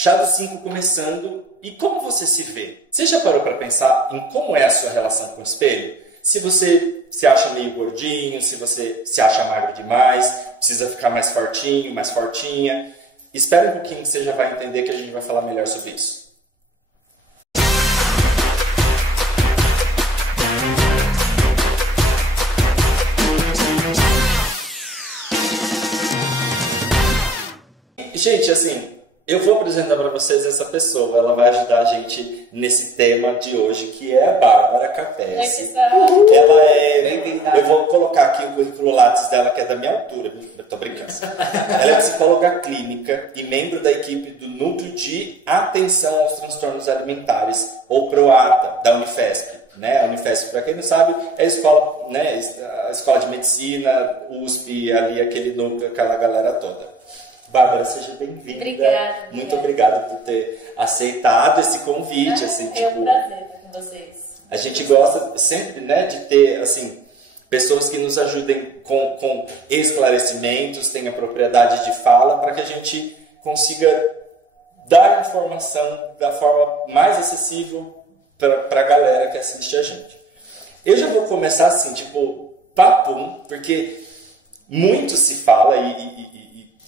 Chá dos 5 começando. E como você se vê? Você já parou para pensar em como é a sua relação com o espelho? Se você se acha meio gordinho, se você se acha magro demais, precisa ficar mais fortinho, mais fortinha. Espera um pouquinho que você já vai entender que a gente vai falar melhor sobre isso. Gente, assim, eu vou apresentar para vocês essa pessoa. Ela vai ajudar a gente nesse tema de hoje, que é a Bárbara Capesi. Ela é... Eu vou colocar aqui o currículo Lattes dela, que é da minha altura. Tô brincando. Ela é psicóloga clínica e membro da equipe do Núcleo de Atenção aos Transtornos Alimentares, ou PROATA, da Unifesp. Né? A Unifesp, para quem não sabe, é a escola, né? A escola de medicina, USP, ali aquele núcleo, aquela galera toda. Bárbara, seja bem-vinda. Obrigada. Muito obrigada por ter aceitado esse convite. Assim, é um prazer estar com vocês. A gente gosta sempre, né, de ter assim, pessoas que nos ajudem com esclarecimentos, tenha propriedade de fala, para que a gente consiga dar informação da forma mais acessível para a galera que assiste a gente. Eu já vou começar assim, tipo, papum, porque muito se fala e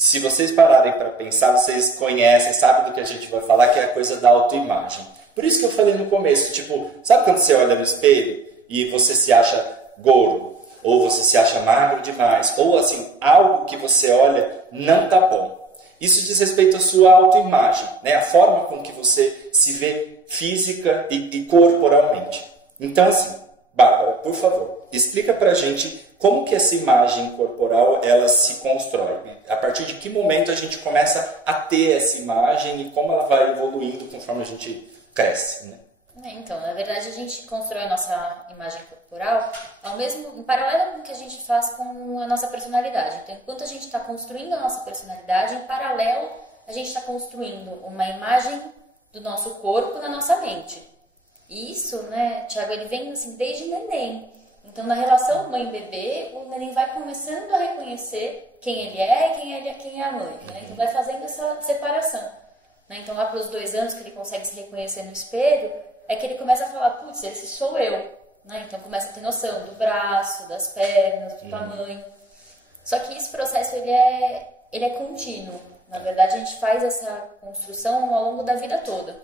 se vocês pararem para pensar, vocês conhecem, sabem do que a gente vai falar, que é a coisa da autoimagem. Por isso que eu falei no começo, tipo, sabe quando você olha no espelho e você se acha gordo, ou você se acha magro demais, ou assim, algo que você olha não tá bom. Isso diz respeito à sua autoimagem, né? A forma com que você se vê física e corporalmente. Então, assim, Bárbara, por favor, explica pra gente como que essa imagem corporal ela se constrói. A partir de que momento a gente começa a ter essa imagem e como ela vai evoluindo conforme a gente cresce, né? Então, na verdade, a gente constrói a nossa imagem corporal em paralelo com o que a gente faz com a nossa personalidade. Então, enquanto a gente está construindo a nossa personalidade, em paralelo, a gente está construindo uma imagem do nosso corpo na nossa mente. E isso, né, Thiago, ele vem assim desde neném. Então, na relação mãe-bebê, o neném vai começando a reconhecer quem ele é e quem é a mãe. Né? Então, vai fazendo essa separação. Né? Então, lá para os 2 anos que ele consegue se reconhecer no espelho, é que ele começa a falar, putz, esse sou eu. Né? Então, começa a ter noção do braço, das pernas, do tamanho. Só que esse processo, ele é contínuo. Na verdade, a gente faz essa construção ao longo da vida toda.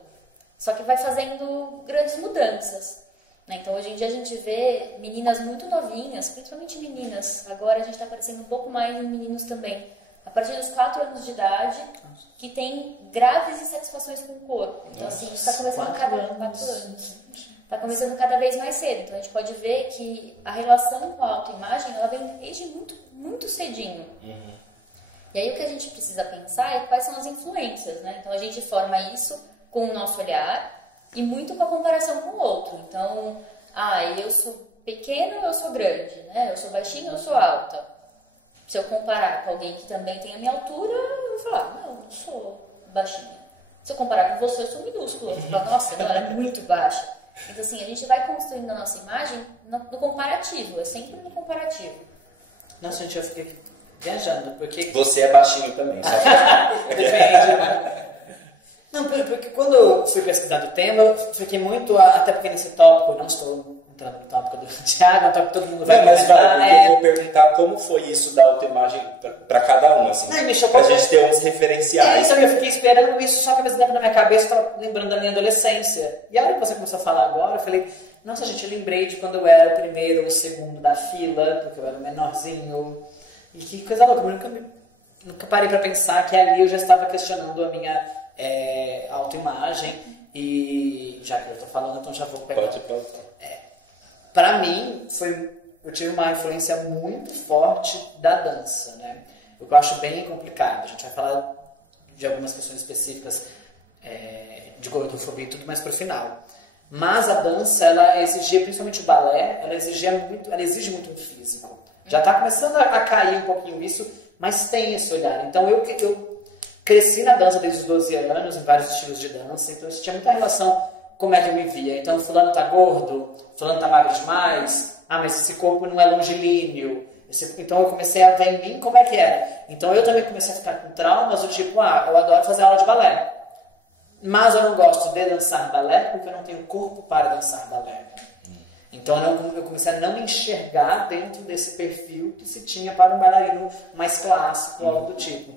Só que vai fazendo grandes mudanças. Então, hoje em dia a gente vê meninas muito novinhas, principalmente meninas. Agora a gente está aparecendo um pouco mais em meninos também. A partir dos 4 anos de idade, que tem graves insatisfações com o corpo. Então, assim, isso está começando 4 anos. Está começando cada vez mais cedo. Então, a gente pode ver que a relação com a autoimagem, ela vem desde muito, muito cedinho. E aí, o que a gente precisa pensar é quais são as influências, né? Então, a gente forma isso com o nosso olhar, e muito com a comparação com o outro. Então, eu sou pequeno, eu sou grande, né? Eu sou baixinho, eu sou alta. Se eu comparar com alguém que também tem a minha altura, eu vou falar, não, eu não sou baixinha. Se eu comparar com você, eu sou minúscula. Eu vou falar, nossa, não, ela é muito baixa. Então, assim, a gente vai construindo a nossa imagem no comparativo, é sempre no comparativo. Nossa, gente, eu fiquei viajando, porque... Você é baixinho também, sabe? Depende. Não, porque quando eu fui pesquisar do tema, eu fiquei muito, até porque nesse tópico, eu não estou entrando no tópico do Thiago, no tópico que todo mundo vai comentar. Eu vou perguntar como foi isso da autoimagem para cada um, assim, pra gente ter uns referenciais. Então eu fiquei esperando isso, só que às vezes na minha cabeça, eu estava lembrando da minha adolescência. E a hora que você começou a falar agora, eu falei, nossa gente, eu lembrei de quando eu era o primeiro ou o segundo da fila, porque eu era o menorzinho. E que coisa louca, eu nunca parei para pensar que ali eu já estava questionando a minha... autoimagem. E já que eu estou falando, então já vou pegar. Pode. Para mim, eu tive uma influência muito forte da dança, né? O que eu acho bem complicado. A gente vai falar de algumas questões específicas de gordofobia e tudo mais pro final. Mas a dança, ela exigia, principalmente o balé, ela exige muito um físico. Já está começando a cair um pouquinho isso, mas tem esse olhar. Então eu cresci na dança desde os 12 anos, em vários estilos de dança, então isso tinha muita relação com como é que eu me via. Então, fulano tá gordo, fulano tá magro demais, mas esse corpo não é longilíneo. Então, eu comecei a ver em mim como é que era. Então, eu também comecei a ficar com traumas do tipo, eu adoro fazer aula de balé. Mas eu não gosto de dançar balé porque eu não tenho corpo para dançar balé. Então eu comecei a não me enxergar dentro desse perfil que se tinha para um bailarino mais clássico, algo do tipo.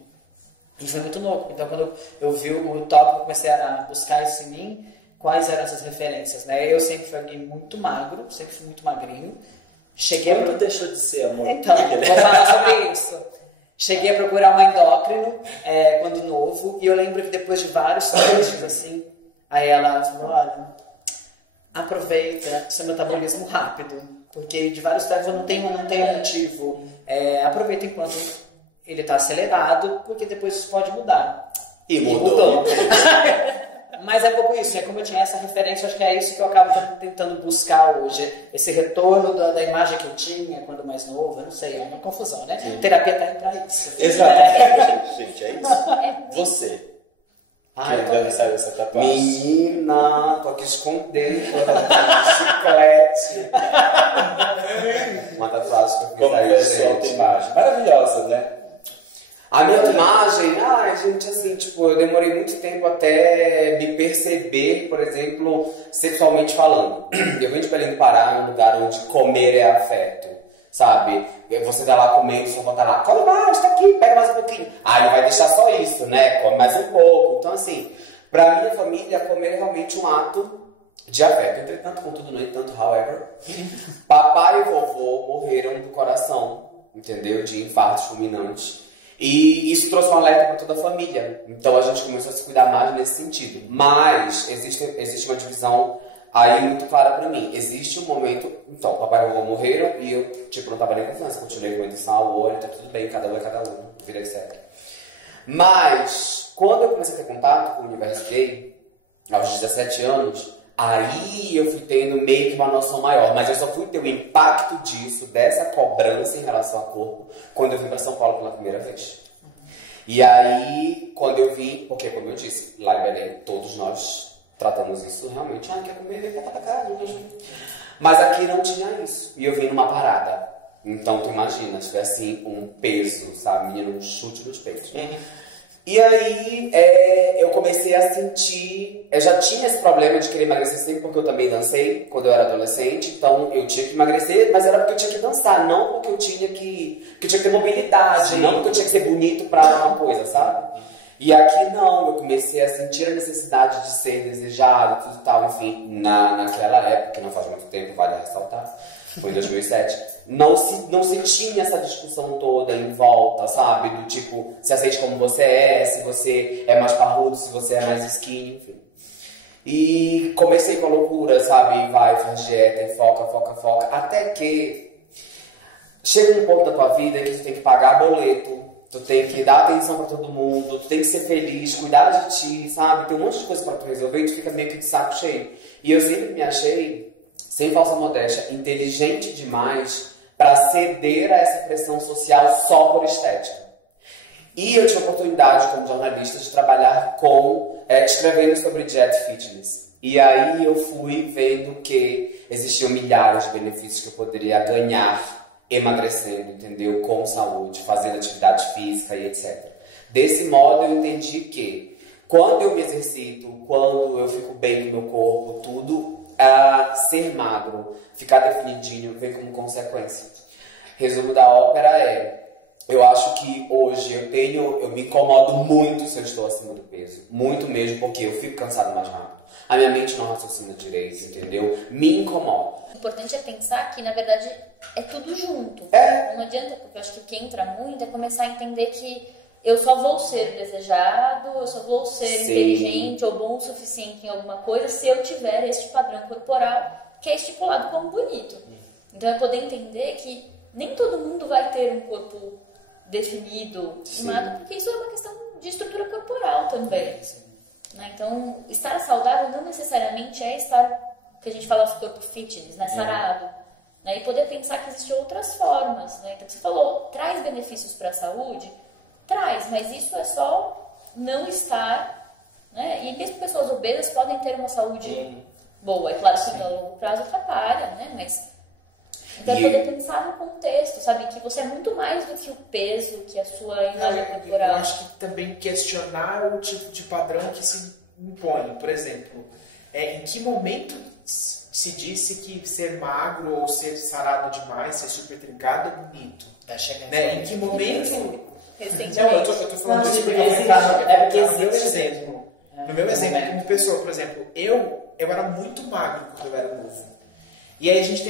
E foi muito louco. Então quando eu vi o tópico, eu comecei a buscar isso em mim, quais eram essas referências, né? Eu sempre fui alguém muito magro, sempre fui muito magrinho. Quando deixou de ser, amor? Então, vou falar sobre isso. Cheguei a procurar uma endócrino quando novo, e eu lembro que depois de vários testes, assim, aí ela falou, olha, aproveita seu metabolismo rápido, porque de vários testes eu não tenho motivo. Aproveita enquanto ele está acelerado, porque depois isso pode mudar. E mudou. Mas é pouco isso, como eu tinha essa referência, acho que é isso que eu acabo tentando buscar hoje. Esse retorno da imagem que eu tinha quando mais novo, eu não sei, é uma confusão, né? Sim. Terapia tá aí pra isso. Exatamente, gente, é isso. Você. Dançar essa tatuagem. Menina, tô aqui escondendo chiclete. Uma tatuagem que eu fiz. Como é a sua autoimagem? Maravilhosa, né? A minha imagem, gente, assim, tipo, eu demorei muito tempo até me perceber, por exemplo, sexualmente falando. Eu venho de Belém do Pará, um lugar onde comer é afeto, sabe? Você tá lá comendo, só vai lá, come mais, tá aqui, pega mais um pouquinho. Não vai deixar só isso, né? Come mais um pouco. Então, assim, pra minha família, comer é realmente um ato de afeto. Entretanto, contudo, no entanto, however, papai e vovô morreram do coração, entendeu? De infartos fulminantes. E isso trouxe um alerta para toda a família. Então a gente começou a se cuidar mais nesse sentido. Mas existe uma divisão aí muito clara para mim. Existe um momento... Então, papai e vovô morreram e eu, tipo, não tava nem com confiança. Continuei com eles ao olho, tá tudo bem, cada um é cada um. Vida que segue. Mas, quando eu comecei a ter contato com o universo gay, aos 17 anos, aí eu fui tendo meio que uma noção maior. Mas eu só fui ter o impacto disso, dessa cobrança em relação ao corpo, quando eu vim para São Paulo pela primeira vez. E aí, quando eu vim, porque como eu disse, lá em Belém, todos nós tratamos isso realmente. Quer comer, vem pra caralho. Mas aqui não tinha isso. E eu vim numa parada. Então, tu imagina, tiver assim, um peso, sabe? Menino, um chute nos peitos. E aí, eu comecei a sentir... Eu já tinha esse problema de querer emagrecer sempre, porque eu também dancei quando eu era adolescente. Então, eu tinha que emagrecer, mas era porque eu tinha que dançar. Não porque eu tinha que ter mobilidade. Sim. Não porque eu tinha que ser bonito pra uma coisa, sabe? E aqui não. Eu comecei a sentir a necessidade de ser desejado, tudo e tal. Enfim, naquela época, que não faz muito tempo, vale ressaltar. Foi em 2007. Não se tinha essa discussão toda em volta, sabe? Do tipo, se aceite como você é, se você é mais parrudo, se você é mais skinny, enfim. E comecei com a loucura, sabe? Faz dieta, foca. Até que chega um ponto da tua vida que tu tem que pagar boleto, tu tem que dar atenção pra todo mundo, tu tem que ser feliz, cuidar de ti, sabe? Tem um monte de coisa pra tu resolver e tu fica meio que de saco cheio. E eu sempre me achei... sem falsa modéstia, inteligente demais para ceder a essa pressão social só por estética. E eu tive a oportunidade, como jornalista, de trabalhar escrevendo sobre diet fitness. E aí eu fui vendo que existiam milhares de benefícios que eu poderia ganhar emagrecendo, entendeu? Com saúde, fazendo atividade física e etc. Desse modo eu entendi que quando eu me exercito, quando eu fico bem no meu corpo, tudo... ser magro, ficar definidinho, vem como consequência. Resumo da ópera eu acho que hoje eu me incomodo muito se eu estou acima do peso. Muito mesmo, porque eu fico cansado mais rápido. A minha mente não raciocina direito, entendeu? Me incomoda. O importante é pensar que, na verdade, é tudo junto. Não adianta, porque eu acho que o que entra muito é começar a entender que eu só vou ser desejado, eu só vou ser inteligente ou bom o suficiente em alguma coisa se eu tiver este padrão corporal que é estipulado como bonito. Então é poder entender que nem todo mundo vai ter um corpo definido, porque isso é uma questão de estrutura corporal também. Né? Então, estar saudável não necessariamente é estar, que a gente fala de corpo fitness, né? Sarado. Né? E poder pensar que existem outras formas. Né? Então, você falou, traz benefícios para a saúde? Traz, mas isso é só não estar, né? E mesmo pessoas obesas podem ter uma saúde boa. É claro que no longo prazo atrapalha, né? Mas então é poder pensar no contexto, sabe? Que você é muito mais do que o peso, que a sua imagem corporal. Eu acho que também questionar o tipo de padrão que se impõe? Por exemplo, em que momento se disse que ser magro ou ser sarado demais, ser super trincado é bonito? Né? Em que momento... Não, eu tô falando isso porque no meu exemplo. No meu exemplo, como pessoa, por exemplo, eu era muito magro quando eu era novo. E aí a gente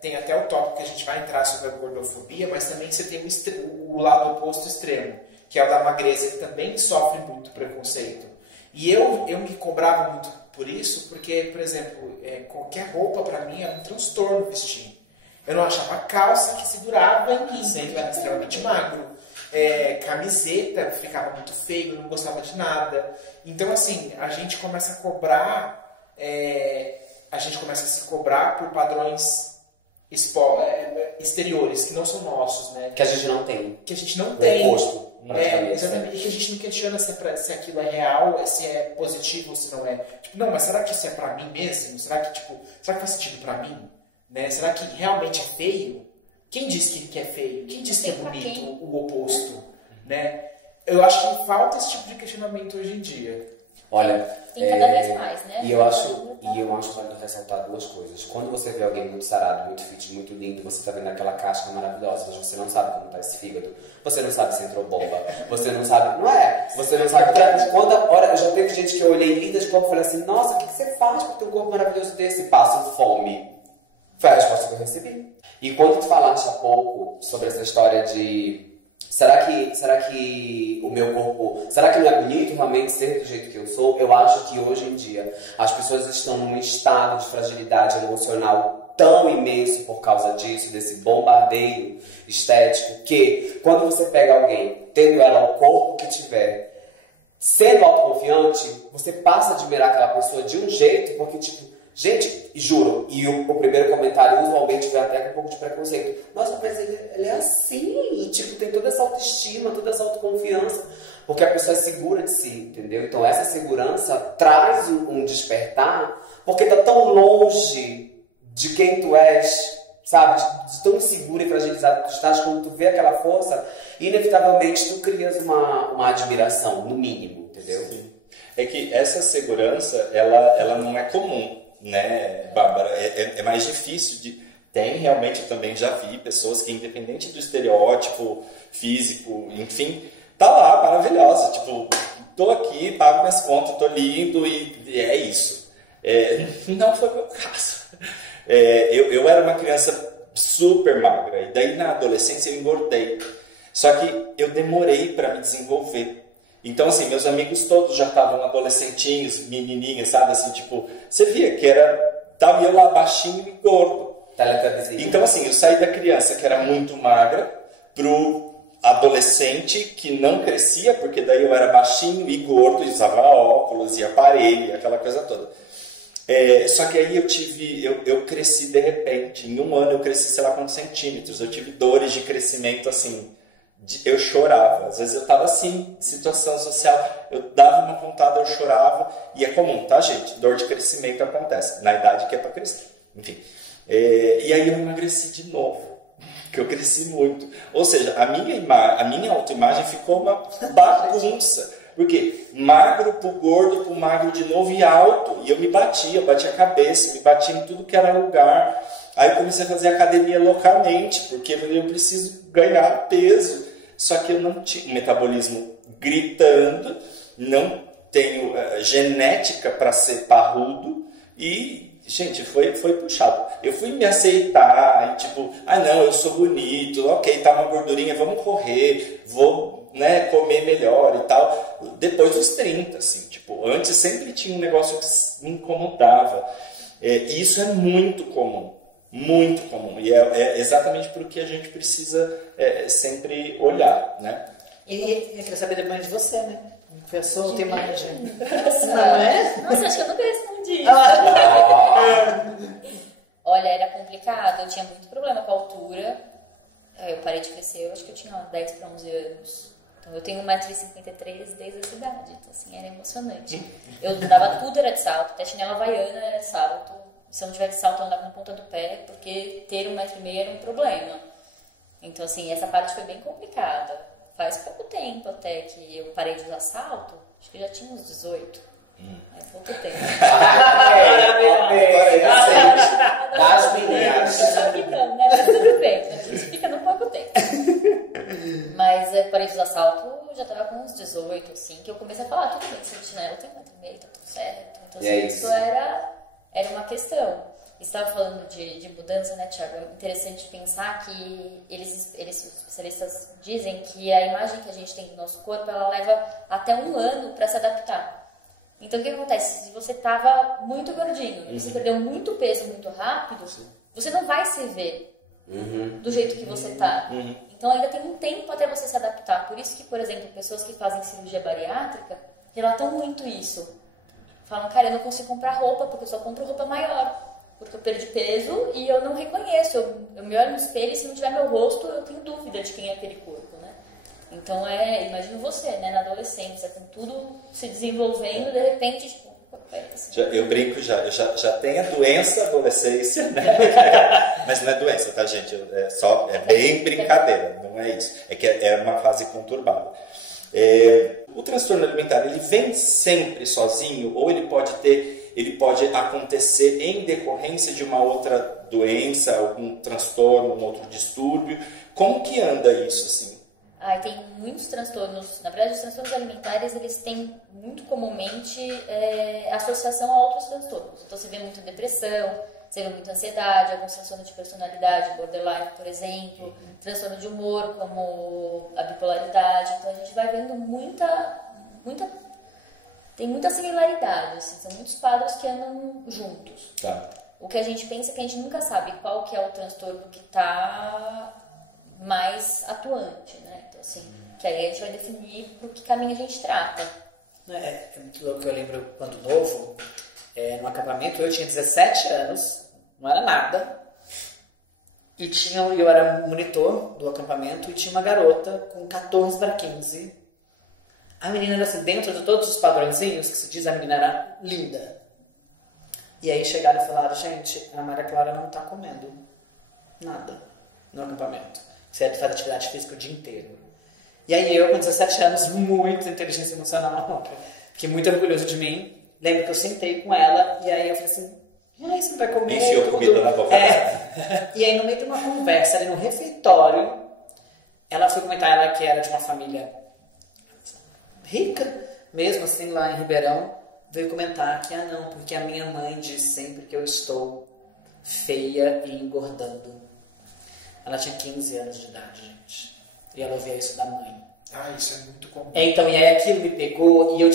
tem até o tópico que a gente vai entrar sobre a gordofobia, mas também você tem o lado oposto extremo, que é o da magreza, que também sofre muito preconceito. E eu me cobrava muito por isso, porque, por exemplo, qualquer roupa pra mim era um transtorno vestir. Eu não achava calça que segurava em mim, eu era extremamente magro. Camiseta ficava muito feio, eu não gostava de nada. Então, assim, a gente começa a cobrar, a gente começa a se cobrar por padrões exteriores, que não são nossos, né? Que a gente não tem. Que a gente não tem. Oposto, exatamente. E que a gente não questiona se aquilo é real, se é positivo ou se não é. Tipo, não, mas será que isso é pra mim mesmo? Será que faz sentido pra mim? Né? Será que realmente é feio? Quem diz que é feio? Quem diz que é bonito? O oposto, né? Eu acho que falta esse tipo de questionamento hoje em dia. Olha, tem cada vez mais, né? E eu acho válido ressaltar duas coisas. Quando você vê alguém muito sarado, muito fit, muito lindo, você tá vendo aquela casca maravilhosa, mas você não sabe como tá esse fígado, você não sabe se entrou bomba, você não sabe, você não sabe. Eu já teve gente que eu olhei linda de corpo e falei assim, nossa, o que você faz com o teu corpo maravilhoso desse? Passo fome. Foi a resposta que eu recebi. E quando tu falaste há pouco sobre essa história de será que o meu corpo, será que não é bonito realmente ser do jeito que eu sou? Eu acho que hoje em dia as pessoas estão num estado de fragilidade emocional tão imenso por causa disso, desse bombardeio estético, que quando você pega alguém, tendo ela o corpo que tiver, sendo autoconfiante, você passa a admirar aquela pessoa de um jeito, porque tipo, gente, juro, e o primeiro comentário usualmente vem até com um pouco de preconceito. Nossa, mas ele é assim, e tipo, tem toda essa autoestima, toda essa autoconfiança, porque a pessoa é segura de si, entendeu? Então essa segurança traz um despertar, porque tá tão longe de quem tu és, sabe? De tão inseguro e fragilizado que tu estás, quando tu vê aquela força, inevitavelmente tu crias uma admiração, no mínimo, entendeu? Sim. É que essa segurança, ela não é comum, né, Bárbara? É mais difícil de... Tem realmente, eu também já vi pessoas que, independente do estereótipo físico, enfim, tá lá, maravilhosa. Tipo, tô aqui, pago minhas contas, tô lindo e é isso. Não foi o meu caso. Eu era uma criança super magra e daí na adolescência eu engordei. Só que eu demorei para me desenvolver. Então, assim, meus amigos todos já estavam adolescentinhos, menininhos, sabe? Assim, tipo, você via que tava eu lá baixinho e gordo. Então, assim, eu saí da criança que era muito magra pro adolescente que não crescia, porque daí eu era baixinho e gordo, e usava óculos e aparelho, aquela coisa toda. Só que aí eu cresci de repente. Em um ano eu cresci, sei lá, quantos centímetros. Eu tive dores de crescimento, assim... Eu chorava, às vezes eu estava assim, situação social, eu dava uma pontada, eu chorava, e é comum, tá, gente? Dor de crescimento acontece, na idade que é para crescer, enfim. E aí eu emagreci de novo, que eu cresci muito. Ou seja, a minha autoimagem ficou uma bagunça, porque magro pro gordo, pro magro de novo e alto, e eu bati a cabeça, me bati em tudo que era lugar. Aí eu comecei a fazer academia loucamente, porque eu preciso ganhar peso. Só que eu não tinha um metabolismo gritando, não tenho genética para ser parrudo e, gente, foi puxado. Eu fui me aceitar e tipo, não, eu sou bonito, ok, tá uma gordurinha, vamos correr, vou, né, comer melhor e tal. Depois dos 30, assim, tipo, antes sempre tinha um negócio que me incomodava. E isso é muito comum. Muito comum. E é exatamente por que a gente precisa sempre olhar, né? E eu queria saber depois de você, né? Foi a sua autoimagem. Nossa, acho que eu nunca respondi. Olha, era complicado. Eu tinha muito problema com a altura. Eu parei de crescer, eu acho que eu tinha 10 para 11 anos. Então eu tenho 1,53m desde essa idade. Então, assim, era emocionante. Eu dava tudo, era de salto. Até chinela havaiana era de salto. Se eu não tivesse salto, eu andava na ponta do pé, porque ter 1,5 m era um problema. Então, assim, essa parte foi bem complicada. Faz pouco tempo até que eu parei de usar salto, acho que já tinha uns 18. Aí pouco tempo. Agora é recente. Das meninas. Então, né? Mas tudo bem, a gente fica no pouco tempo. Mas eu parei de usar salto, já tava com uns 18, assim, que eu comecei a falar, tudo bem, se eu chinelo tem 4,5, tá tudo certo. Então, assim, isso era uma questão. Você estava falando de mudança, né, Thiago? É interessante pensar que os especialistas dizem que a imagem que a gente tem do nosso corpo, ela leva até 1 ano para se adaptar. Então, o que acontece? Se você estava muito gordinho e você perdeu muito peso muito rápido, você não vai se ver do jeito que você está. Então, ainda tem um tempo até você se adaptar. Por isso que, por exemplo, pessoas que fazem cirurgia bariátrica relatam muito isso. Falam, cara, eu não consigo comprar roupa porque eu só compro roupa maior. Porque eu perdi peso e eu não reconheço. Eu me olho no espelho e se não tiver meu rosto, eu tenho dúvida de quem é aquele corpo, né? Então, imagino você, né, na adolescência, com tudo se desenvolvendo, de repente, tipo, assim. Eu brinco eu já tenho a doença da adolescência, né? Mas não é doença, tá, gente? É bem brincadeira, não é isso. É que é uma fase conturbada. O transtorno alimentar, ele vem sempre sozinho ou ele pode acontecer em decorrência de uma outra doença, algum transtorno, um outro distúrbio? Como que anda isso, assim? Tem muitos transtornos. Na verdade, os transtornos alimentares, eles têm muito comumente associação a outros transtornos. Então, você vê muita depressão, você vê muita ansiedade, alguns transtornos de personalidade, borderline, por exemplo, transtorno de humor, como a bipolaridade. Então, a gente vai vendo tem muita similaridade, assim, são muitos quadros que andam juntos. Tá. O que a gente pensa é que a gente nunca sabe qual que é o transtorno que está mais atuante, né? Então, assim, que aí a gente vai definir por que caminho a gente trata. É muito louco, eu lembro quando novo, no acampamento, eu tinha 17 anos, não era nada, e eu era monitor do acampamento e tinha uma garota com 14 para 15. A menina era assim, dentro de todos os padrõezinhos que se diz, a menina era linda. E aí chegaram e falaram, gente, a Maria Clara não tá comendo nada no acampamento. Você faz atividade física o dia inteiro. E aí eu, com 17 anos, muita inteligência emocional, fiquei muito orgulhoso de mim. Lembro que eu sentei com ela e aí eu falei assim, você não vai comer? Enfiou comida na boca. E aí no meio de uma conversa ali no refeitório, ela foi comentar, ela que era de uma família rica, mesmo assim, lá em Ribeirão, veio comentar que, não, porque a minha mãe diz sempre que eu estou feia e engordando. Ela tinha 15 anos de idade, gente. E ela ouvia isso da mãe. Isso é muito comum. Então, e aí aquilo me pegou, e eu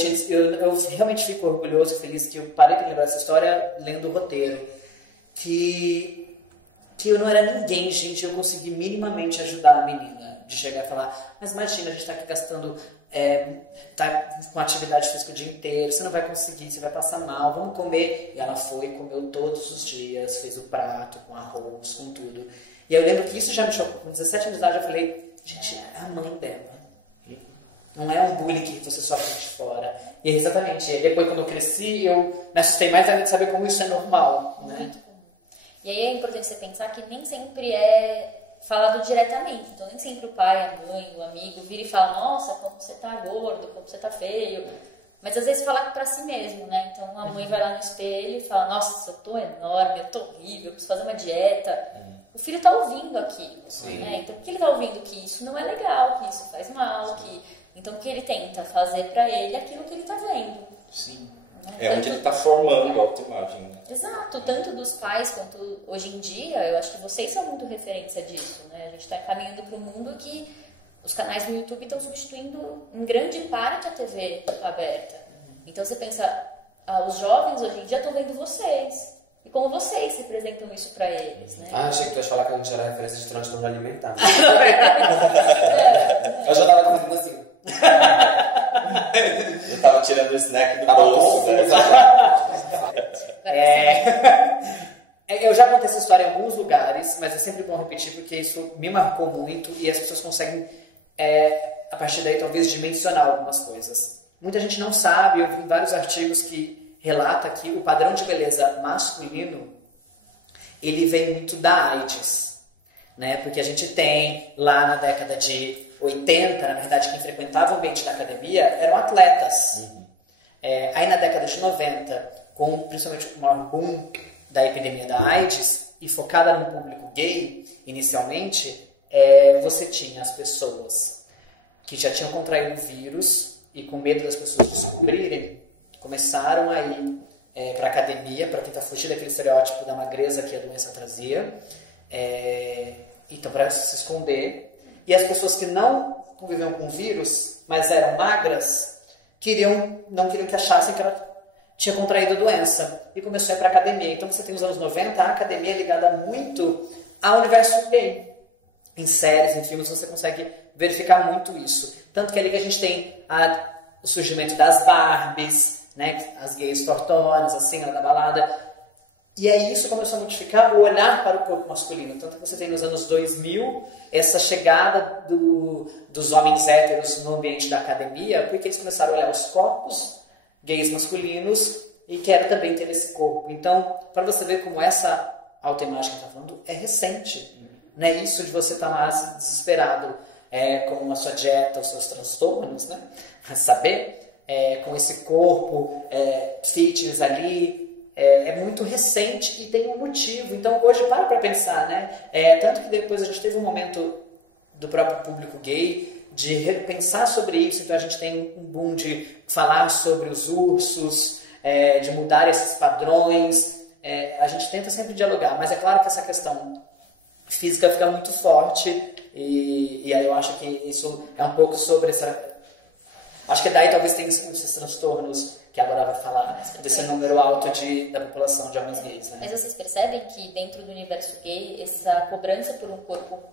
realmente fico orgulhoso e feliz que eu parei para lembrar essa história lendo o roteiro. Que eu não era ninguém, gente, eu consegui minimamente ajudar a menina. De chegar e falar, mas imagina, a gente tá aqui gastando, tá com atividade física o dia inteiro, você não vai conseguir, você vai passar mal, vamos comer. E ela foi, comeu todos os dias, fez o prato com arroz, com tudo. E eu lembro que isso já me chocou. Com 17 anos de idade eu falei, gente, é a mãe dela. Não é um bullying que você sofre de fora. E exatamente, depois quando eu cresci, eu me assustei mais ainda de saber como isso é normal. Né? Muito comum. E aí é importante você pensar que nem sempre é falado diretamente. Então, nem sempre o pai, a mãe, o amigo vira e fala, nossa, como você tá gordo, como você tá feio. Mas às vezes fala pra si mesmo, né? Então a mãe vai lá no espelho e fala, nossa, eu tô enorme, eu tô horrível, eu preciso fazer uma dieta. O filho tá ouvindo aquilo, né? Então por que ele tá ouvindo que isso não é legal, que isso faz mal, então que ele tenta fazer pra ele aquilo que ele tá vendo. Sim. É onde ele está formando a autoimagem. Né? Exato, tanto dos pais quanto hoje em dia, eu acho que vocês são muito referência disso, né? A gente está caminhando para um mundo que os canais do YouTube estão substituindo em grande parte a TV aberta. Então você pensa, os jovens hoje em dia estão vendo vocês. E como vocês representam isso para eles, né? Achei que tu ia falar que a gente era referência de transtorno alimentar. Eu já tava comendo assim. Eu tava tirando o snack do bolso. Eu já contei essa história em alguns lugares, mas é sempre bom repetir porque isso me marcou muito e as pessoas conseguem, a partir daí, talvez dimensionar algumas coisas. Muita gente não sabe, eu vi em vários artigos que relata que o padrão de beleza masculino ele vem muito da AIDS, né? Porque a gente tem lá na década de 80, na verdade, quem frequentava o ambiente da academia eram atletas. Aí na década de 90, com principalmente o maior boom da epidemia da AIDS, e focada no público gay, inicialmente, você tinha as pessoas que já tinham contraído o vírus e com medo das pessoas descobrirem, começaram a ir para a academia para tentar fugir daquele estereótipo da magreza que a doença trazia, então para se esconder. E as pessoas que não conviviam com o vírus, mas eram magras, não queriam que achassem que ela tinha contraído a doença e começou a ir para a academia. Então você tem nos anos 90 a academia ligada muito ao universo gay. Em séries, em filmes, você consegue verificar muito isso. Tanto que ali que a gente tem o surgimento das Barbies, né? As gays tortonas, assim, da balada. E aí isso começou a modificar o olhar para o corpo masculino. Tanto que você tem nos anos 2000 essa chegada dos homens héteros no ambiente da academia, porque eles começaram a olhar os corpos gays masculinos e querem também ter esse corpo. Então, para você ver como essa autoimagem que está falando é recente. Não é isso de você estar mais desesperado com a sua dieta, os seus transtornos, né? Saber, com esse corpo fitness ali, é muito recente e tem um motivo. Então, hoje, para pensar, né? Tanto que depois a gente teve um momento do próprio público gay de repensar sobre isso. Então, a gente tem um boom de falar sobre os ursos, de mudar esses padrões. A gente tenta sempre dialogar, mas é claro que essa questão física fica muito forte e aí eu acho que isso é um pouco sobre essa... Acho que daí talvez tenha esses transtornos que agora vai falar desse número alto da população de homens gays, né? Mas vocês percebem que dentro do universo gay essa cobrança por um corpo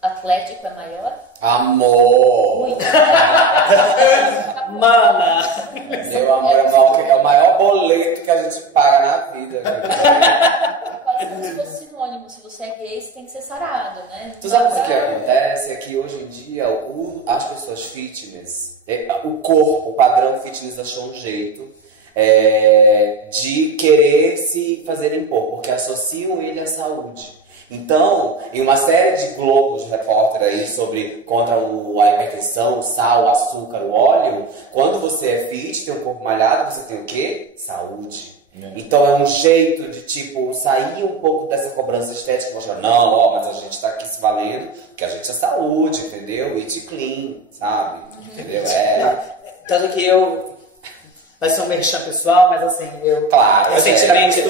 atlético é maior? Amor! Muito. Mana! Meu amor, é o maior boleto que a gente paga na vida. Quase como se fosse sinônimo. Se você é gay, você tem que ser sarado, né? Tu sabe o que acontece? É que hoje em dia as pessoas fitness, o padrão fitness achou um jeito de querer se fazer impor, porque associam ele à saúde. Então, em uma série de globos de repórter aí contra a hipertensão, o sal, o açúcar, o óleo, quando você é fit, tem um corpo malhado, você tem o quê? Saúde. Então é um jeito de, sair um pouco dessa cobrança estética, mostrar, não, mas a gente tá aqui se valendo, porque a gente é saúde, entendeu? Eat clean, sabe? Entendeu? Tanto que vai ser um merchan pessoal, mas assim, Claro, recentemente,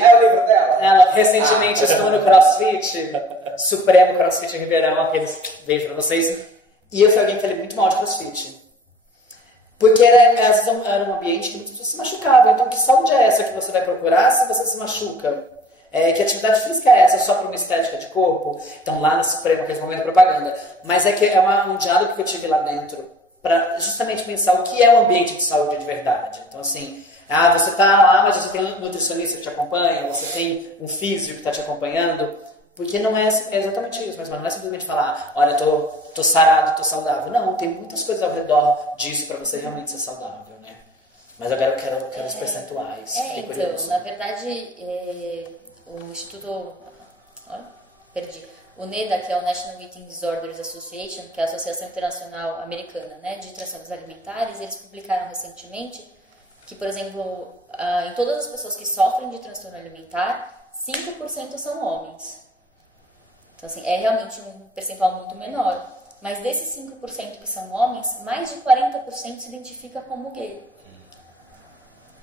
é o livro dela? Recentemente estou no CrossFit, Supremo CrossFit Ribeirão, aqueles beijo pra vocês, e eu fui alguém que falei muito mal de CrossFit. Porque era um ambiente que muitas pessoas se machucavam. Então, que saúde é essa que você vai procurar se você se machuca? Que atividade física é essa? Só para uma estética de corpo? Então, lá na Suprema, aquele momento de propaganda. Mas um diálogo que eu tive lá dentro para justamente pensar o que é um ambiente de saúde de verdade. Então, assim, você está lá, mas você tem um nutricionista que te acompanha, você tem um físico que está te acompanhando. Porque não é exatamente isso, mas não é simplesmente falar, olha, eu tô sarado, tô saudável. Não, tem muitas coisas ao redor disso para você realmente ser saudável, né? Mas agora eu quero os percentuais. Então, na verdade, o Instituto... O NEDA, que é o National Eating Disorders Association, que é a Associação Internacional Americana, né, de Transtornos Alimentares, eles publicaram recentemente que, por exemplo, em todas as pessoas que sofrem de transtorno alimentar, 5% são homens. Então, assim, é realmente um percentual muito menor. Mas desses 5% que são homens, mais de 40% se identifica como gay.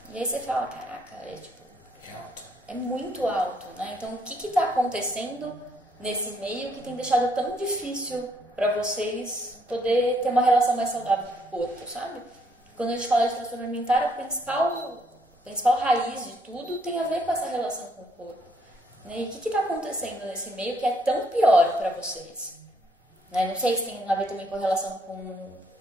E aí você fala, caraca, é muito alto, né? Então, o que está acontecendo nesse meio que tem deixado tão difícil para vocês poder ter uma relação mais saudável com o corpo, sabe? Quando a gente fala de transtorno alimentar, a principal raiz de tudo tem a ver com essa relação com o corpo. E o que está acontecendo nesse meio que é tão pior para vocês? Não sei se tem a ver também com relação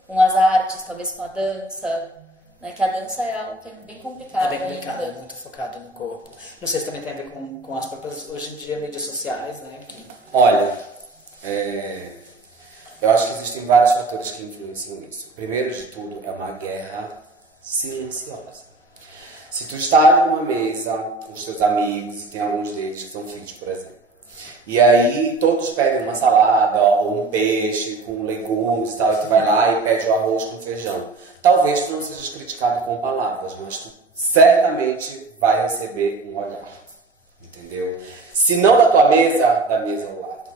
com as artes, talvez com a dança, né? Que a dança é algo que é bem complicado. É bem complicado, é muito focado no corpo. Não sei se também tem a ver com as próprias, hoje em dia, mídias sociais, né? Olha, eu acho que existem vários fatores que influenciam isso. O primeiro de tudo é uma guerra silenciosa. Se tu está numa mesa com os teus amigos, e tem alguns deles que são fit, por exemplo, e aí todos pedem uma salada ou um peixe com legumes e tal, e tu vai lá e pede o arroz com feijão. talvez tu não sejas criticado com palavras, mas tu certamente vai receber um olhar, entendeu? Se não da tua mesa, da mesa ao lado.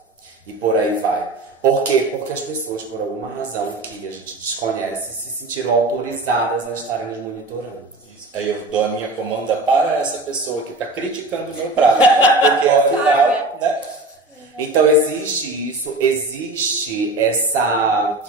E por aí vai. Por quê? Porque as pessoas, por alguma razão que a gente desconhece, se sentiram autorizadas a estarem nos monitorando. Aí eu dou a minha comanda para essa pessoa que está criticando o meu prato. Porque afinal, né? Então existe isso, existe essa,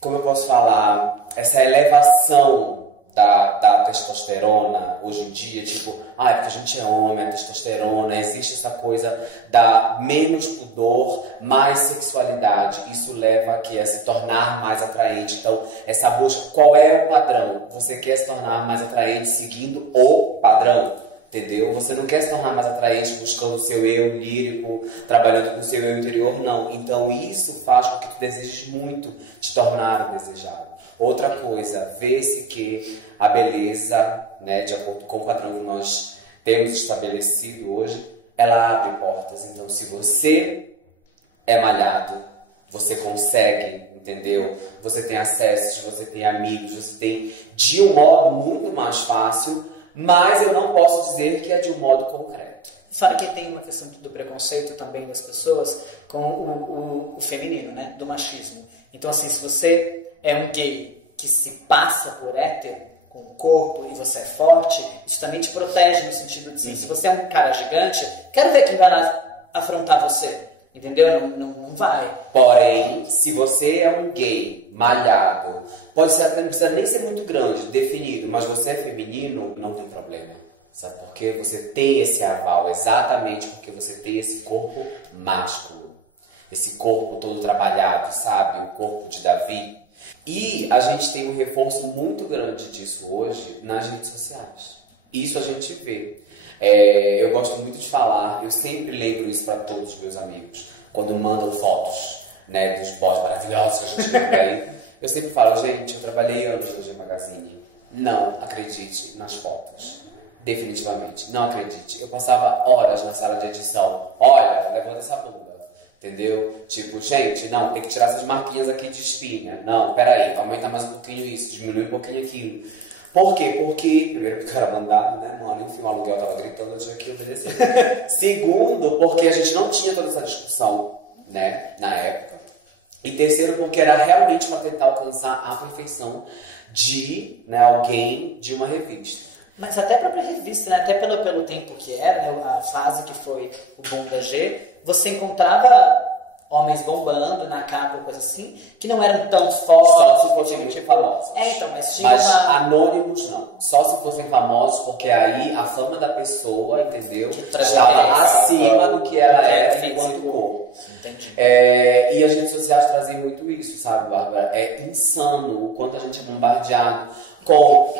como eu posso falar, essa elevação da testosterona hoje em dia, tipo, porque a gente é homem, a testosterona, existe essa coisa da menos pudor, mais sexualidade. Isso leva a se tornar mais atraente. Então, essa busca, qual é o padrão? Você quer se tornar mais atraente seguindo o padrão? Entendeu? Você não quer se tornar mais atraente buscando o seu eu lírico, trabalhando com o seu eu interior, não. Então isso faz com que tu desejes muito te tornar o desejado. Outra coisa, vê-se que a beleza, né, de acordo com o padrão que nós temos estabelecido hoje, ela abre portas. Então se você é malhado, você consegue, entendeu? Você tem acessos, você tem amigos, você tem de um modo muito mais fácil. Mas eu não posso dizer que é de um modo concreto. Fora que tem uma questão do preconceito também das pessoas com o feminino, né? Do machismo. Então, assim, se você é um gay que se passa por hétero, com o corpo, e você é forte, isso também te protege no sentido de, assim, se você é um cara gigante, quero ver quem vai lá afrontar você. Entendeu? Não vai. Porém, se você é um gay malhado, pode ser, não precisa nem ser muito grande, definido, mas você é feminino, não tem problema. Sabe por quê? Você tem esse aval, exatamente porque você tem esse corpo másculo. Esse corpo todo trabalhado, sabe? O corpo de Davi. E a gente tem um reforço muito grande disso hoje nas redes sociais. Isso a gente vê. Eu gosto muito de falar, eu sempre lembro isso para todos os meus amigos, quando mandam fotos, né, dos bots maravilhosos que a gente vê por aí. Eu sempre falo, gente, eu trabalhei anos no G Magazine. Não acredite nas fotos. Definitivamente, não acredite. Eu passava horas na sala de edição. Olha, levanta essa bunda. Entendeu? Tipo, gente, não, tem que tirar essas marquinhas aqui de espinha. Não, peraí, aumenta mais um pouquinho isso, diminui um pouquinho aquilo. Por quê? Porque, primeiro, porque era mandado, né? Não, nem o aluguel tava gritando, eu tinha que obedecer. Segundo, porque a gente não tinha toda essa discussão, né? Na época. E terceiro, porque era realmente para tentar alcançar a perfeição de, né, alguém de uma revista. Mas até a própria revista, né? Até pelo tempo que era, né? A fase que foi o boom da G, você encontrava homens bombando na capa ou coisa assim, que não eram tão fortes. Só se fossem muito famosos. Então, mas tinha Mas anônimos não. Só se fossem famosos, porque aí a fama da pessoa, entendeu? Estava acima do que ela era enquanto corpo. Entendi. E as redes sociais trazem muito isso, sabe, Bárbara? É insano o quanto a gente é bombardeado com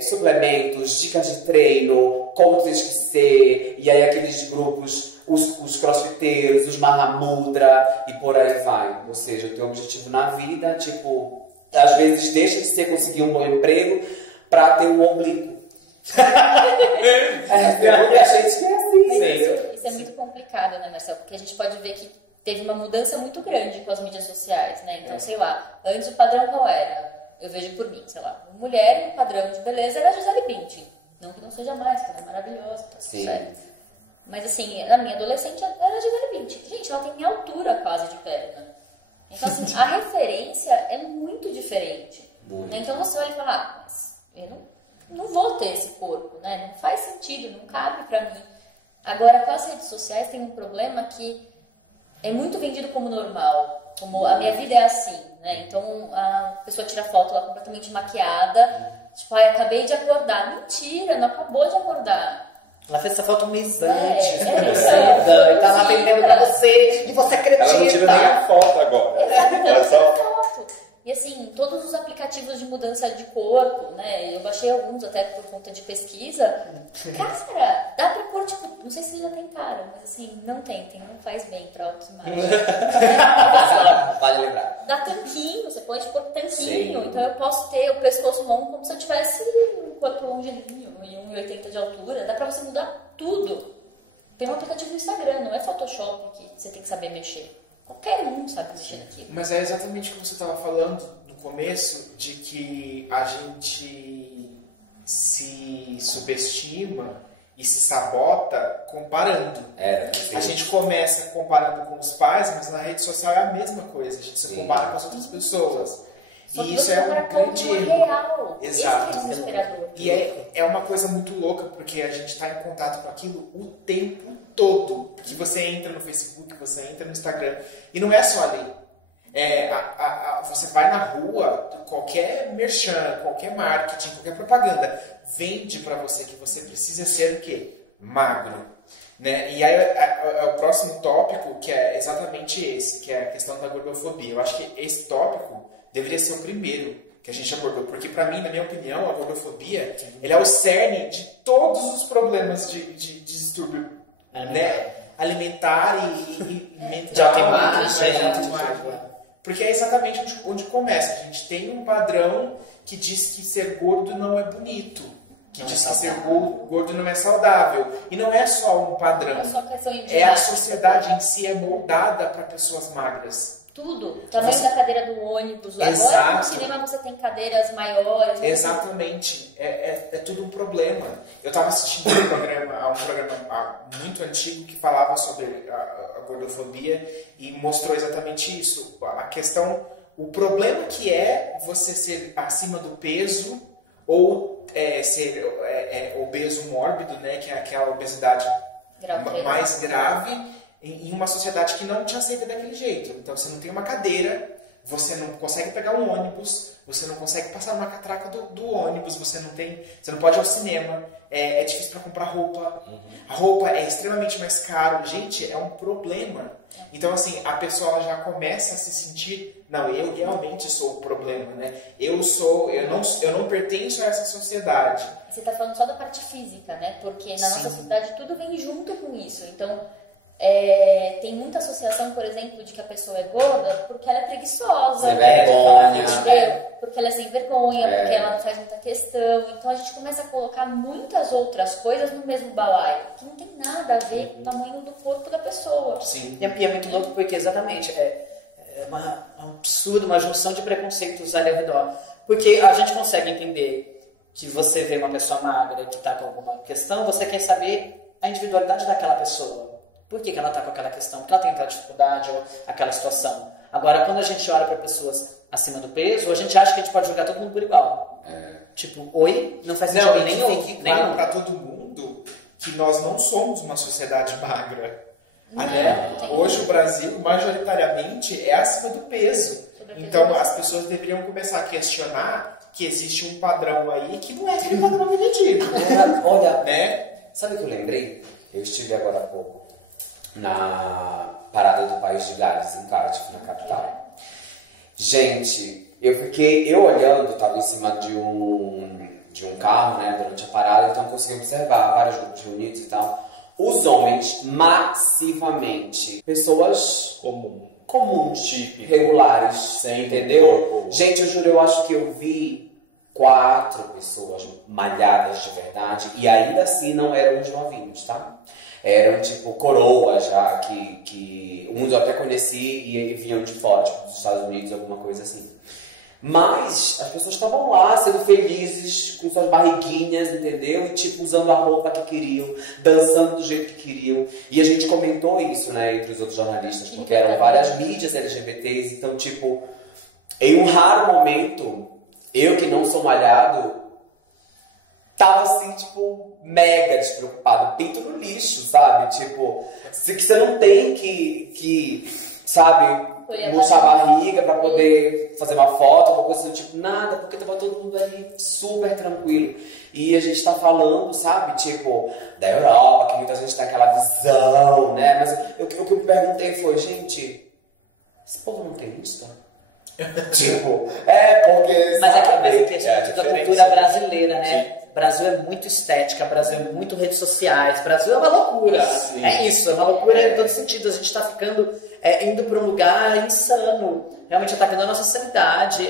suplementos, dicas de treino, como tu tens que ser, e aí aqueles grupos, os crossfiteiros, os Mahamudra, e por aí vai. Ou seja, o teu objetivo na vida, tipo, às vezes deixa de ser conseguir um bom emprego pra ter um oblíquo. Tem muita gente que é assim. Isso é muito complicado, né, Marcelo? Porque a gente pode ver que teve uma mudança muito grande com as mídias sociais, né? Então, sei lá, antes o padrão qual era? Eu vejo por mim, sei lá, mulher, o padrão de beleza era a Gisele Bündchen. Não que não seja mais, que ela é maravilhosa, tá tudo certo. Mas assim, na minha adolescente era a Gisele Bündchen. Gente, ela tem minha altura quase de perna. Então assim, a referência é muito diferente. Né? Então você olha e fala, mas eu não vou ter esse corpo, né? Não faz sentido, não cabe pra mim. Agora, com as redes sociais tem um problema que é muito vendido como normal. Como a minha vida é assim, né? Então a pessoa tira foto lá completamente maquiada, tipo, acabei de acordar. Mentira, não acabou de acordar. Ela fez essa foto um mês antes, e tá lá vendendo pra você, e você acredita. Ela não tira nem a foto agora. Ela só... foto. E assim, todos os aplicativos de mudança de corpo, né? Eu baixei alguns até por conta de pesquisa. Cara, dá pra pôr, tipo, não sei se vocês já tentaram, mas assim, não tentem, não faz bem pra autoimagem. Vale lembrar. Dá tanquinho, você pode pôr tanquinho. Sim. Então eu posso ter o pescoço longo como se eu tivesse um corpo longilíneo e 1,80 de altura. Dá pra você mudar tudo. Tem um aplicativo no Instagram, não é Photoshop que você tem que saber mexer. Qualquer um sabe mexer naquilo. Mas é exatamente o que você estava falando no começo de que a gente se subestima e se sabota comparando. A gente começa comparando com os pais, mas na rede social é a mesma coisa. A gente se compara com as outras pessoas. E isso é um grande erro. Real. Exato. Esse é desesperador. E é uma coisa muito louca, porque a gente está em contato com aquilo o tempo todo. Porque você entra no Facebook, você entra no Instagram, e não é só ali. Você vai na rua, qualquer merchan, qualquer marketing, qualquer propaganda vende para você que você precisa ser o quê? Magro. Né? E aí é o próximo tópico, que é exatamente esse, que é a questão da gordofobia. Eu acho que esse tópico deveria ser o primeiro que a gente abordou, porque para mim, na minha opinião, a gordofobia ele é o cerne de todos os problemas de distúrbio, né? Alimentar e mental, de autoimagem. Porque é exatamente onde começa. A gente tem um padrão que diz que ser gordo não é bonito, que diz que ser gordo não é saudável. E não é só um padrão. É a sociedade em si é moldada para pessoas magras. Tudo. O tamanho da cadeira do ônibus. Exato. Agora no cinema você tem cadeiras maiores. Exatamente. É tudo um problema. Eu estava assistindo um programa muito antigo que falava sobre a gordofobia e mostrou exatamente isso. A questão, o problema que é você ser acima do peso ou ser obeso mórbido, né, que é aquela obesidade mais grave, em uma sociedade que não te aceita daquele jeito. Então você não tem uma cadeira, você não consegue pegar um ônibus, você não consegue passar uma catraca do ônibus, você não pode ir ao cinema, é difícil para comprar roupa, a roupa é extremamente mais caro. Gente, é um problema. Então assim, a pessoa ela já começa a se sentir, não, eu realmente sou o problema, né? Eu não pertenço a essa sociedade. Você está falando só da parte física, né? Porque na nossa sociedade tudo vem junto com isso. Então tem muita associação, por exemplo, de que a pessoa é gorda porque ela é preguiçosa, sem vergonha, entendeu? Porque ela é sem vergonha, porque ela não faz muita questão. Então a gente começa a colocar muitas outras coisas no mesmo balaio, que não tem nada a ver com o tamanho do corpo da pessoa. Sim. E é muito louco porque exatamente é um absurdo, uma junção de preconceitos ali ao redor. Porque a gente consegue entender que você vê uma pessoa magra que está com alguma questão, você quer saber a individualidade daquela pessoa. Por que ela está com aquela questão? Porque ela tem aquela dificuldade ou aquela situação. Agora, quando a gente olha para pessoas acima do peso, a gente acha que a gente pode julgar todo mundo por igual. Tipo, oi, não faz sentido nenhum. Fique claro para todo mundo que nós não somos uma sociedade magra. Hoje o Brasil, majoritariamente, é acima do peso. Então, as pessoas deveriam começar a questionar que existe um padrão aí que não é aquele padrão vendido. Olha, né? Sabe o que eu lembrei? Eu estive agora há pouco na parada do País de Gales, em Cardiff, na capital. Gente, eu olhando, estava em cima de um carro, né, durante a parada, então eu consegui observar vários grupos reunidos e tal. Os homens, massivamente, pessoas comuns, regulares, sem entendeu? corpo. Gente, eu juro, eu acho que eu vi 4 pessoas malhadas de verdade, e ainda assim não eram os novinhos, tá? Eram tipo coroas já, que uns eu até conheci e vinham de fora, tipo dos Estados Unidos, alguma coisa assim. Mas as pessoas estavam lá sendo felizes com suas barriguinhas, entendeu? E tipo usando a roupa que queriam, dançando do jeito que queriam. E a gente comentou isso, né, entre os outros jornalistas, porque eram várias mídias LGBTs, então tipo, em um raro momento, eu que não sou malhado, tava assim, tipo, mega despreocupado, pinto no lixo, sabe? Tipo, que você não tem que sabe, murchar a barriga pra poder fazer uma foto, alguma coisa do tipo, nada, porque tava todo mundo ali super tranquilo. E a gente tá falando, sabe, tipo, da Europa, que muita gente tem aquela visão, né? Mas o que eu me perguntei foi, gente, esse povo não tem Insta? Tipo, porque... Mas é que da cultura brasileira, né? O Brasil é muito estética, o Brasil é muito redes sociais, o Brasil é uma loucura. Sim. É isso, é uma loucura em todos os sentidos. A gente tá ficando, indo para um lugar insano, realmente atacando a nossa sanidade.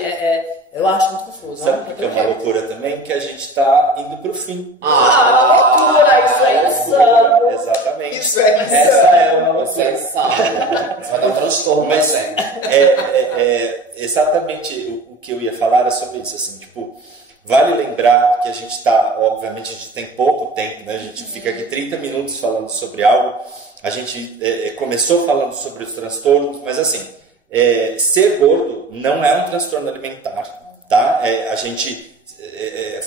Eu acho muito confuso. Sabe o que é uma loucura também? Que a gente tá indo pro fim. Uma loucura, isso é insano. Exatamente. Isso é insano. Essa é uma loucura. Isso é insano. Isso vai dar um transtorno. Mas exatamente o que eu ia falar era sobre isso, assim, tipo, vale lembrar que a gente está, obviamente, a gente tem pouco tempo, né? A gente fica aqui 30 minutos falando sobre algo, a gente começou falando sobre os transtornos, mas assim, ser gordo não é um transtorno alimentar, tá? A gente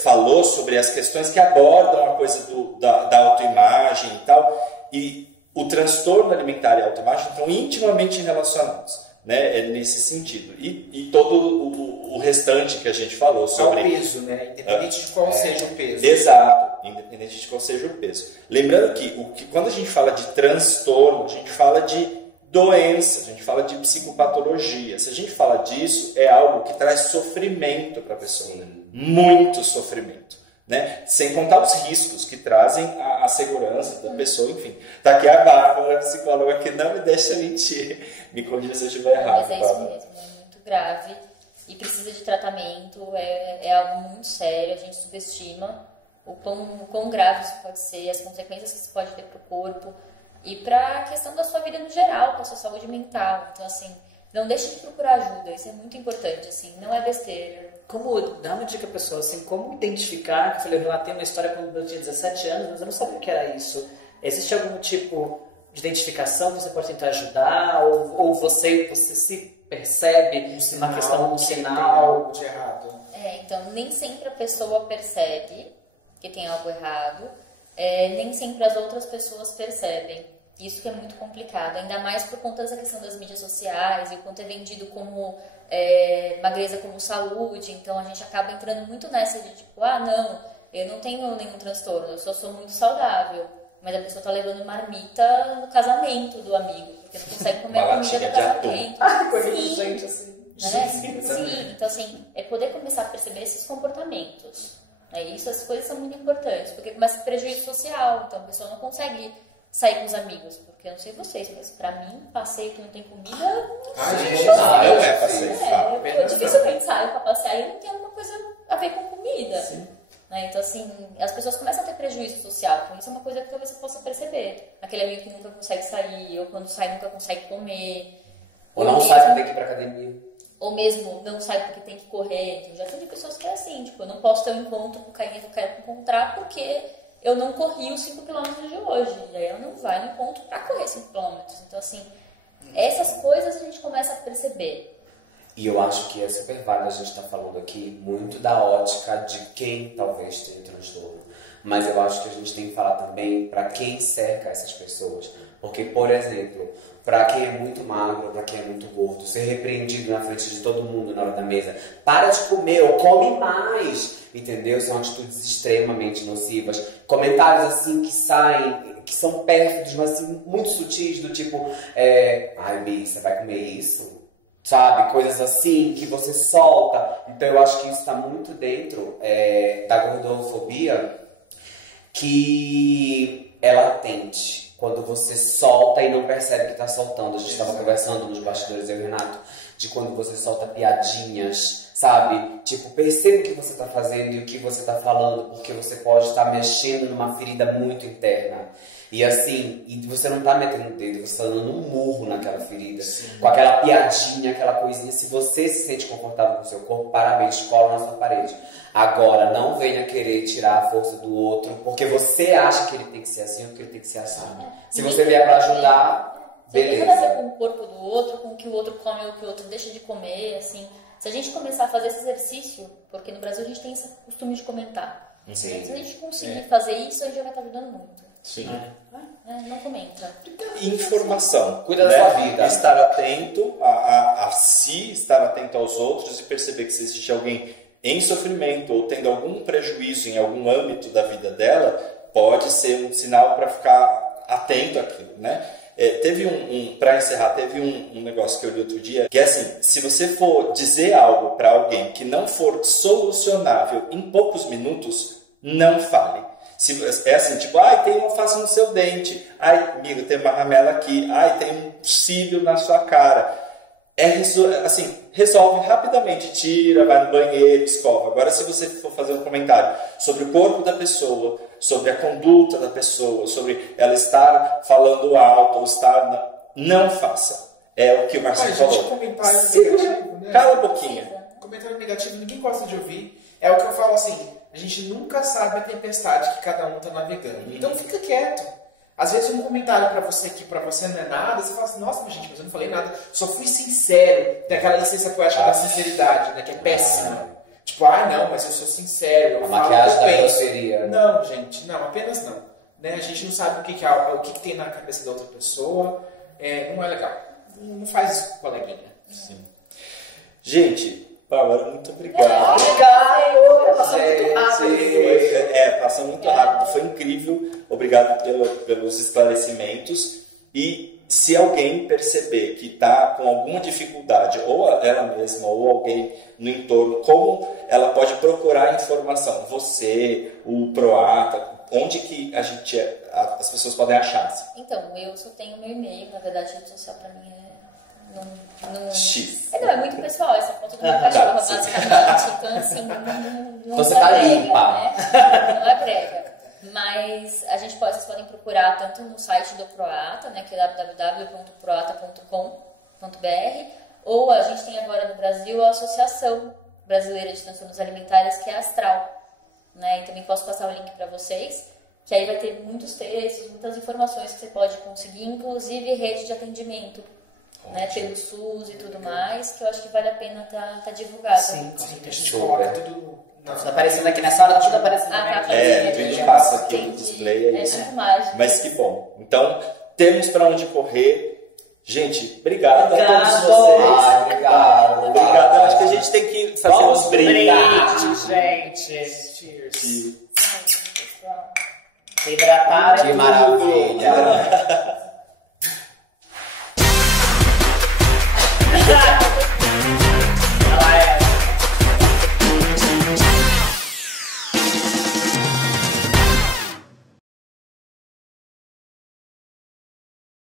falou sobre as questões que abordam a coisa da autoimagem e tal, e o transtorno alimentar e a autoimagem estão intimamente relacionados, né? Nesse sentido. E todo o restante que a gente falou sobre... o peso, né? Independente de qual seja o peso. Exato, independente de qual seja o peso. Lembrando que quando a gente fala de transtorno, a gente fala de doença, a gente fala de psicopatologia. Se a gente fala disso, é algo que traz sofrimento para a pessoa, né? Muito sofrimento, né? Sem contar os riscos que trazem a segurança da pessoa, enfim. Tá aqui a Bárbara, a psicóloga, que não me deixa mentir. Me corrija se eu estiver errado. Mas é isso mesmo, é muito grave e precisa de tratamento, é algo muito sério, a gente subestima o quão grave isso pode ser, as consequências que isso pode ter para o corpo e para a questão da sua vida no geral, para a sua saúde mental. Então, assim, não deixe de procurar ajuda, isso é muito importante, assim, não é besteira. Como dar uma dica, pessoal, assim, como identificar, que eu falei, eu relatei uma história quando eu tinha 17 anos, mas eu não sabia o que era isso. Existe algum tipo de identificação que você pode tentar ajudar? Ou você se percebe uma questão, um sinal? Algo de errado. Então, nem sempre a pessoa percebe que tem algo errado, nem sempre as outras pessoas percebem. Isso que é muito complicado, ainda mais por conta dessa questão das mídias sociais e o quanto é vendido como magreza como saúde. Então a gente acaba entrando muito nessa de tipo, não, eu não tenho nenhum transtorno, eu só sou muito saudável. Mas a pessoa tá levando marmita no casamento do amigo, porque não consegue comer a comida do casamento. Coisa de gente assim. Né? Sim, então assim, é poder começar a perceber esses comportamentos. Isso, as coisas são muito importantes, porque começa a prejuízo social, então a pessoa não consegue sair com os amigos, porque eu não sei vocês, mas pra mim, passeio que não tem comida... passeio. Eu dificilmente saio pra passear e não tem alguma coisa a ver com comida. Né? Então, assim, as pessoas começam a ter prejuízo social, então isso é uma coisa que talvez você possa perceber. Aquele amigo que nunca consegue sair, ou quando sai nunca consegue comer. Ou não sai porque tem que ir pra academia. Ou mesmo não sai porque tem que correr. Então, já tem pessoas que é assim, tipo, eu não posso ter um encontro com o carinha que eu quero encontrar porque eu não corri os 5 km de hoje. E aí ela não vai no encontro pra correr 5 km. Então, assim, essas coisas a gente começa a perceber. E eu acho que é super válido a gente estar falando aqui muito da ótica de quem talvez tenha transtorno. Mas eu acho que a gente tem que falar também para quem cerca essas pessoas. Porque, por exemplo, para quem é muito magro, para quem é muito gordo, ser repreendido na frente de todo mundo na hora da mesa, para de comer ou come mais, entendeu? São atitudes extremamente nocivas. Comentários assim que saem, que são pérfidos, mas assim, muito sutis, do tipo, ai, Bi, você vai comer isso? Sabe? Coisas assim que você solta. Então eu acho que isso está muito dentro da gordofobia, que é latente. Quando você solta e não percebe que está soltando. A gente estava conversando nos bastidores, eu e o Renato, de quando você solta piadinhas, sabe? Tipo, perceba o que você está fazendo e o que você está falando, porque você pode estar mexendo numa ferida muito interna. E assim, e você não tá metendo o dedo, você tá dando um murro naquela ferida. Sim. Com aquela piadinha, aquela coisinha. Se você se sente confortável com o seu corpo, parabéns, cola na sua parede. Agora, não venha querer tirar a força do outro, porque você acha que ele tem que ser assim ou que ele tem que ser assim. Se você vier pra ajudar, beleza. Tem nada a ver com o corpo do outro, com o que o outro come ou o que o outro deixa de comer, assim. Se a gente começar a fazer esse exercício, porque no Brasil a gente tem esse costume de comentar. Sim. Se a gente conseguir fazer isso, a gente já vai estar ajudando muito. Sim. Não comenta. Informação. Cuida da sua vida. Estar atento a si, estar atento aos outros e perceber que se existe alguém em sofrimento ou tendo algum prejuízo em algum âmbito da vida dela, pode ser um sinal para ficar atento àquilo, né? Para encerrar, teve um negócio que eu li outro dia, que é assim, se você for dizer algo para alguém que não for solucionável em poucos minutos, não fale. É assim, tipo, tem uma alface no seu dente, amigo, tem uma ramela aqui, tem um cílio na sua cara. Assim, resolve rapidamente, tira, vai no banheiro, escova. Agora, se você for fazer um comentário sobre o corpo da pessoa, sobre a conduta da pessoa, sobre ela estar falando alto ou estar... Não faça. é o que o Marcelo falou. Comentário negativo, né? Cala a boquinha. Comentário negativo, ninguém gosta de ouvir. É o que eu falo assim, a gente nunca sabe a tempestade que cada um tá navegando. Então fica quieto. Às vezes um comentário pra você que pra você não é nada, você fala assim, nossa, mas gente, mas eu não falei nada, só fui sincero. Tem aquela licença poética da sinceridade, né, que é péssima. Tipo, não, mas eu sou sincero, eu A falo maquiagem o que eu da penso. grosseria. Não, gente, não, apenas não. Né? A gente não sabe o que tem na cabeça da outra pessoa, não é legal. Não faz isso com o coleguinha. Sim. Gente, Bárbara, muito obrigado. Passou muito rápido. Passou muito rápido, foi incrível. Obrigado pelos esclarecimentos. E se alguém perceber que está com alguma dificuldade, ou ela mesma, ou alguém no entorno, como ela pode procurar informação? Você, o Proata, onde que as pessoas podem achar? Assim? Então, eu só tenho meu e-mail, na verdade, a rede social pra mim X. é muito pessoal, essa foto do meu cachorro, basicamente. Então, assim, não Você tá agrega, limpa. né? Não agrega. Mas vocês podem procurar tanto no site do Proata, né, que é www.proata.com.br, ou a gente tem agora no Brasil a Associação Brasileira de Transtornos Alimentares, que é a Astral. Né? E também posso passar o link para vocês, que aí vai ter muitos textos, muitas informações que você pode conseguir, inclusive rede de atendimento, né, pelo SUS e tudo mais, que eu acho que vale a pena tá divulgado. Sim, Que a gente coloca tudo... Tá aparecendo aqui nessa hora, tudo aparecendo. Tá Tudo passa aqui no display, é isso. Muito mágico. Mas que bom. Então, temos para onde correr. Gente, obrigado a todos vocês. Obrigado. Obrigado. Eu acho que a gente tem que fazer uns brindes. Gente. Cheers. Hidratar Que maravilha.